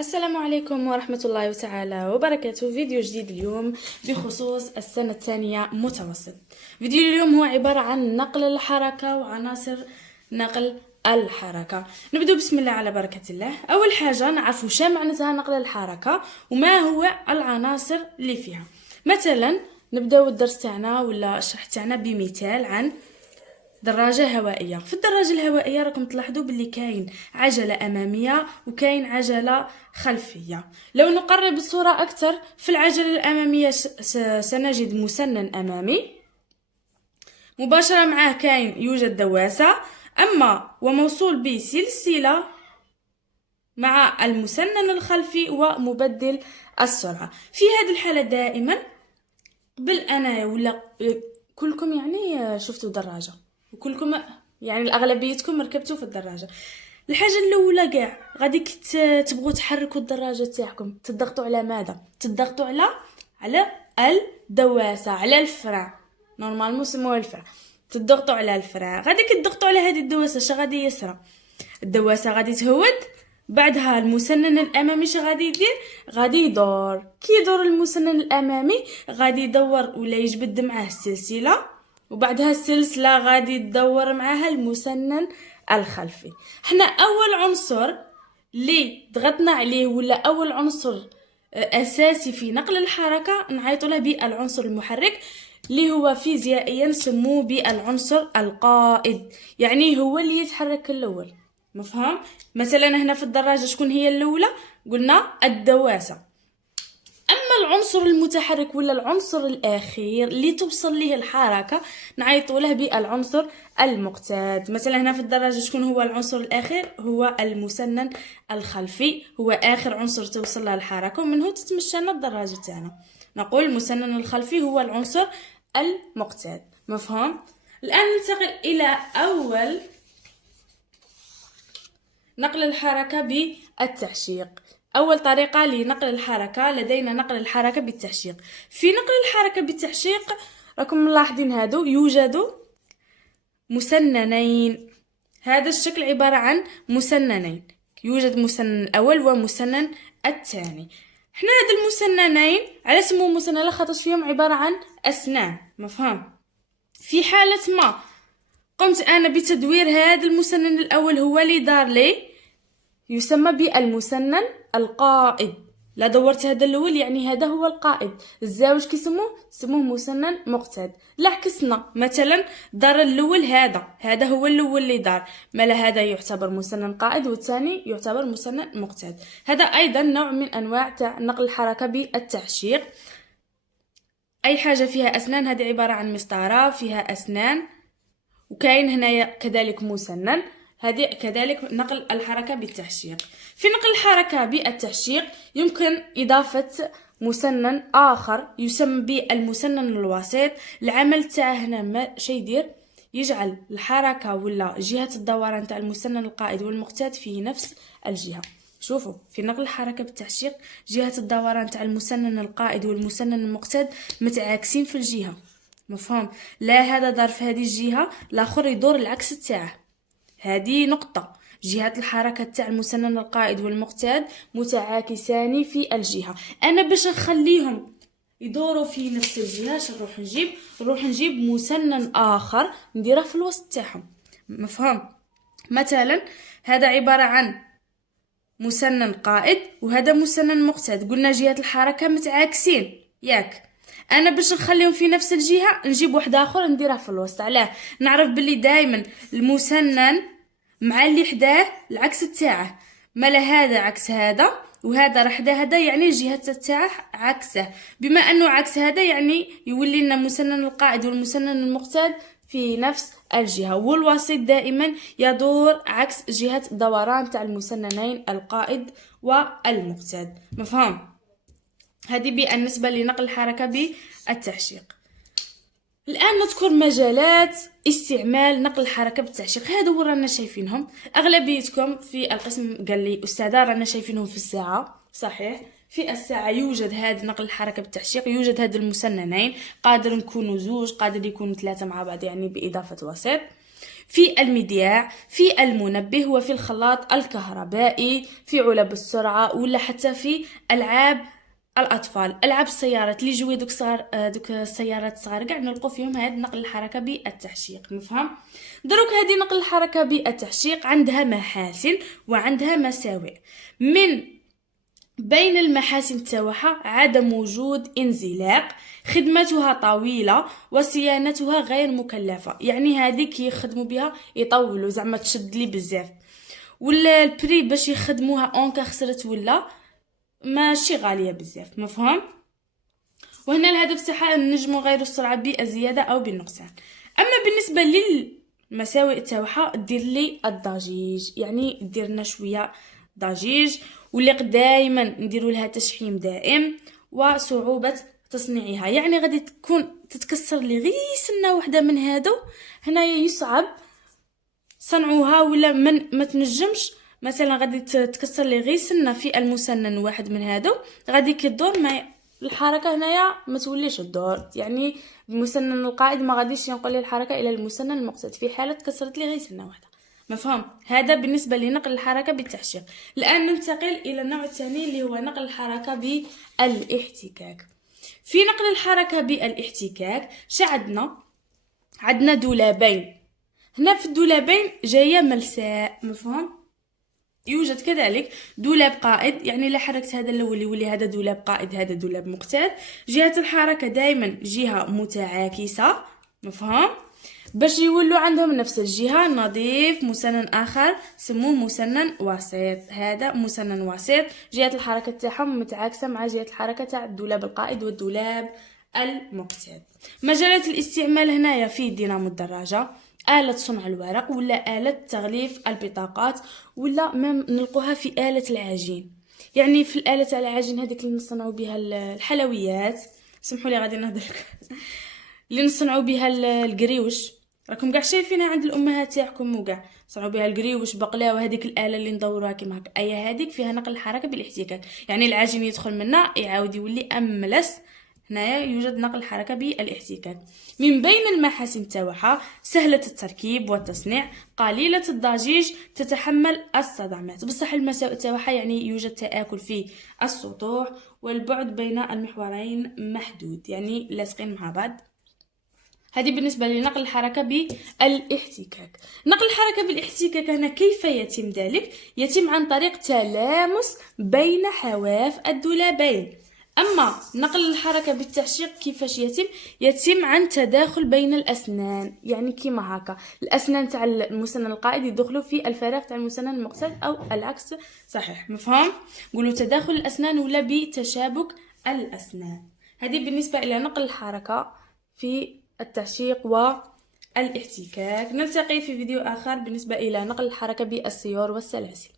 السلام عليكم ورحمة الله تعالى وبركاته. فيديو جديد اليوم بخصوص السنة الثانية متوسط. فيديو اليوم هو عبارة عن نقل الحركة وعناصر نقل الحركة. نبدأ بسم الله على بركة الله. أول حاجة نعرفوا شا معناتها نقل الحركة وما هو العناصر اللي فيها. مثلا نبداو الدرس تاعنا ولا الشرح تاعنا بمثال عن دراجة هوائية. في الدراجة الهوائية راكم تلاحظوا باللي كاين عجلة أمامية وكاين عجلة خلفية. لو نقرب الصورة أكثر، في العجلة الأمامية سنجد مسنن أمامي مباشرة معه يوجد دواسة أما وموصول بسلسلة مع المسنن الخلفي ومبدل السرعة. في هذه الحالة دائما قبل أنا ولا كلكم شفتوا دراجة وكلكم الأغلبيتكم ركبتوا في الدراجة. الحاجة الأولى غادي تبغوا تحركوا الدراجة تاعكم، تضغطوا على ماذا؟ تضغطوا على الدواسة، على الفرع. نورمالمون سموها الفرع. تضغطوا على الفرع، غادي كتضغطوا على هذه الدواسة شا غادي يصرى؟ الدواسة غادي تهود، بعدها المسنن الامامي شا غادي يدير؟ غادي يدور. كي يدور المسنن الامامي غادي يدور ولا يجبد معاه السلسله، وبعدها السلسله غادي تدور معاها المسنن الخلفي. حنا اول عنصر اللي ضغطنا عليه ولا اول عنصر اساسي في نقل الحركه نعيطوا له بالعنصر المحرك، اللي هو فيزيائيا نسموه بالعنصر القائد، يعني هو اللي يتحرك الاول. مفهوم؟ مثلا هنا في الدراجة شكون هي الأولى؟ قلنا الدواسة. أما العنصر المتحرك ولا العنصر الأخير اللي توصل ليه الحركة نعيطوا له بالعنصر المقتاد. مثلا هنا في الدراجة شكون هو العنصر الأخير؟ هو المسنن الخلفي، هو آخر عنصر توصل له الحركة ومنه تتمشينا الدراجة تاعنا. نقول المسنن الخلفي هو العنصر المقتاد. مفهوم؟ الآن ننتقل إلى أول نقل الحركة بالتعشيق. أول طريقة لنقل الحركة لدينا نقل الحركة بالتعشيق. في نقل الحركة بالتعشيق راكم ملاحظين يوجد مسننين. هذا الشكل عبارة عن مسننين، يوجد مسنن الأول ومسنن الثاني. حنا هاد المسننين على سمو مسنن خاطرش فيهم عبارة عن أسنان. مفهوم؟ في حالة ما قمت أنا بتدوير هذا المسنن الأول هو اللي دار لي يسمى بالمسنن القائد. لا دورت هذا الأول يعني هذا هو القائد. الزاوج سموه مسنن مقتاد. لا عكسنا، مثلا دار الأول هذا هو الأول اللي دار، مالا هذا يعتبر مسنن قائد والثاني يعتبر مسنن مقتاد. هذا أيضا نوع من أنواع نقل الحركة بالتعشيق. أي حاجة فيها أسنان هذه عبارة عن مسطرة فيها أسنان، وكاين هنايا كذلك مسنن، هذه كذلك نقل الحركة بالتعشيق. في نقل الحركة بالتعشيق يمكن إضافة مسنن آخر يسمى بالمسنن الوسيط. العمل تاعه هنا ما يدير؟ يجعل الحركة ولا جهة الدوران تاع المسنن القائد والمقتاد في نفس الجهة. شوفوا في نقل الحركة بالتعشيق جهة الدوران تاع المسنن القائد والمسنن المقتاد متعاكسين في الجهة. مفهوم؟ لا هذا دار في هذه الجهة الاخر يدور العكس تاعه. هذه نقطة. جهات الحركة تاع المسنن القائد والمقتاد متعاكسان في الجهة. انا باش نخليهم يدوروا في نفس الجهة نروح نجيب مسنن اخر نديره في الوسط تاعهم. مفهوم؟ مثلا هذا عبارة عن مسنن قائد وهذا مسنن مقتاد. قلنا جهات الحركة متعاكسين ياك. انا باش نخليهم في نفس الجهه نجيب واحد اخر نديره في الوسط. علاه؟ نعرف باللي دائما المسنن مع اللي حداه العكس تاعه، مالا هذا عكس هذا وهذا راح حدا هذا يعني الجهه تاعه عكسه. بما انه عكس هذا يعني يولي لنا مسنن القائد والمسنن المقتاد في نفس الجهه، والوسيط دائما يدور عكس جهه دوران تاع المسننين القائد والمقتاد. مفهوم؟ هذه بالنسبة لنقل الحركة بالتعشيق. الآن نذكر مجالات استعمال نقل الحركة بالتعشيق. هادو رانا شايفينهم أغلبيتكم في القسم قال لي أستاذة رانا شايفينهم في الساعة. صحيح، في الساعة يوجد هذا نقل الحركة بالتعشيق، يوجد هاد المسننين، قادر نكونوا زوج قادر يكونوا ثلاثة مع بعض يعني بإضافة وسيط. في المذياع، في المنبه، وفي الخلاط الكهربائي، في علب السرعة، ولا حتى في ألعاب الأطفال، ألعاب السيارات اللي جوي دوك صغار، دوك السيارات الصغار كاع نلقو فيهم هاد نقل الحركة بالتحشيق. مفهوم؟ دروك هذه نقل الحركة بالتحشيق عندها محاسن وعندها مساوئ. من بين المحاسن تاعها عدم وجود انزلاق، خدمتها طويلة، وصيانتها غير مكلفة. يعني هذيك يخدموا بها يطولوا زعما تشد لي بزاف، ولا البري باش يخدموها اونكا خسرت ولا ماشي غالية بزاف. مفهوم؟ وهنا الهدف تاعها نجمو غير السرعة بالزيادة او بالنقصان. اما بالنسبة للمساوئ تاعها دير لي الضجيج، يعني دير لنا شوية ضجيج، واللي دائما نديروا لها تشحيم دائم، وصعوبة تصنيعها. يعني غادي تكون تتكسر لي غير سنه وحده من هادو، هنايا يصعب صنعوها، ولا ما تنجمش مثلا غادي تكسر لي غير سنه في المسنن واحد من هادو، غادي كيدور ما الحركه هنايا ما توليش تدور. يعني المسنن القائد ما غاديش ينقل لي الحركه الى المسنن المقصد في حاله كسرت لي غير سنه واحده. مفهوم؟ هذا بالنسبه لنقل الحركه بالتحشيق. الان ننتقل الى النوع الثاني اللي هو نقل الحركه بالاحتكاك. في نقل الحركه بالاحتكاك عندنا دولابين. هنا في الدولابين جايه ملساء. مفهوم؟ يوجد كذلك دولاب قائد، يعني لا حركت هذا الاول يولي هذا دولاب قائد هذا دولاب مقتاد. جهة الحركة دائما جهة متعاكسة. مفهوم؟ باش يولوا عندهم نفس الجهة نضيف مسنن آخر سموه مسنن وسيط. هذا مسنن وسيط جهة الحركة تاعهم متعاكسة مع جهة الحركة تاع الدولاب القائد والدولاب المقتاد. مجالات الاستعمال هنايا في دينامو الدراجة، آلة صنع الورق، ولا آلة تغليف البطاقات، ولا نلقوها في آلة العجين. يعني في الآلة تاع العجين هذيك اللي نصنعوا بها الحلويات، سمحوا لي غادي نهضرك اللي نصنعوا بها القريوش، راكم كاع شايفينها عند الامهات تاعكم وكاع صنعوا بها القريوش بقلاوه. وهذيك الاله اللي ندوروها كيما هكا، اي هذيك فيها نقل الحركه بالاحتكاك، يعني العجين يدخل منها يعاود يولي املس. هنايا يوجد نقل الحركه بالاحتكاك. من بين المحاسن تاعها سهله التركيب والتصنيع، قليله الضجيج، تتحمل الصدمات. بصح المساوئ تاعها يعني يوجد تآكل في السطوح، والبعد بين المحورين محدود، يعني لاصقين مع بعض. هذه بالنسبة لنقل الحركة بالاحتكاك. نقل الحركة بالاحتكاك هنا كيف يتم ذلك؟ يتم عن طريق تلامس بين حواف الدولابين. أما نقل الحركة بالتحشيق كيفاش يتم عن تداخل بين الأسنان، يعني كيما هكا الأسنان تاع المسنن القائد يدخلوا في الفراغ تاع المسنن المقتاد أو العكس. صحيح. مفهوم؟ نقولوا تداخل الأسنان ولا بتشابك الأسنان. هذه بالنسبة إلى نقل الحركة في التحشيق والاحتكاك. نلتقي في فيديو آخر بالنسبة إلى نقل الحركة بالسيور والسلاسل.